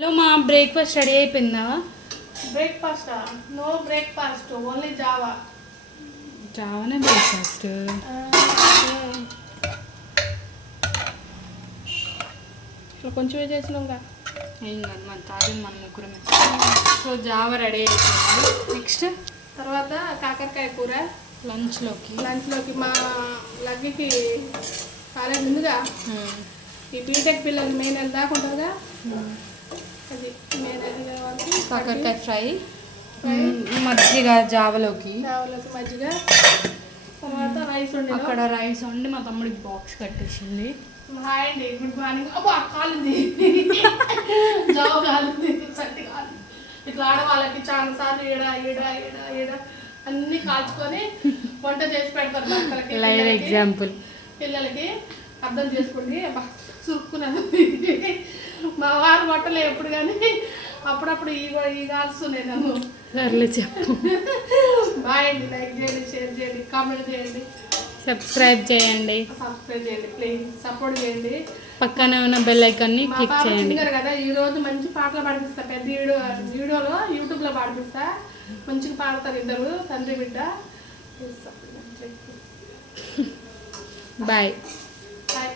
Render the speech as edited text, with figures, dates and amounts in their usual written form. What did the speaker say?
Hello మా breakfast ready అయిపోయిందా? Breakfast no breakfast only జావా. జావానే బ్రేక్ఫాస్ట్. ఇట్లా కొంచెమే చేసినాంగా, ఏం కాదు, మన తాజా మన ముగ్గురమే. సో జావా రెడీ అయిపోయింది. నెక్స్ట్ తర్వాత కాకరకాయ కూర లంచ్లోకి మా లగ్గికి కాలేజ్ ఉందిగా, ఈ బీటెక్ పిల్లలు మెయిన్ నెల దాకా ఉంటుందిగా, అది మెయిన్ అది కాబట్టి కాకరకాయ ఫ్రై, మజ్జిగ జావలోకి మజ్జిగ. తర్వాత రైస్ వండి, అక్కడ రైస్ వండి మా తమ్ముడికి బాక్స్ కట్టేసింది. హాయ్ అండి, గుడ్ మార్నింగ్. అబ్బా కాలింది, జావ కాలింది, చట్టి కాలింది. ఇట్లా ఆడవాళ్ళకి చాలా సార్లు ఈడ అన్ని కాల్చుకొని వంట చేసి పెడతారు భర్తలకి. లైవ్ ఎగ్జాంపుల్ పిల్లలకి అర్థం చేసుకోండి. అబ్బా సురుక్కున్నాను. మా వారు వంటలే ఎప్పుడు కానీ అప్పుడప్పుడు ఈ కాల్స్తున్నాయి నన్ను. సర్లే చెప్పు. బాయ్ అండి, లైక్ చేయండి, షేర్ చేయండి, కామెంట్ చేయండి, సబ్స్క్రైబ్ చేయండి, ప్లీజ్ సపోర్ట్ చేయండి. పక్కనే ఉన్న బెల్ ఐకాన్ని క్లిక్ చేయండి. సింగర్ కదా, ఈ రోజు మంచి పాటలు పాడిపిస్తా. పెద్ద వీడియోలో యూట్యూబ్లో పాడిపిస్తా. మంచిగా పాడతారు ఇద్దరు, తండ్రి బిడ్డ. బాయ్. బాయ్.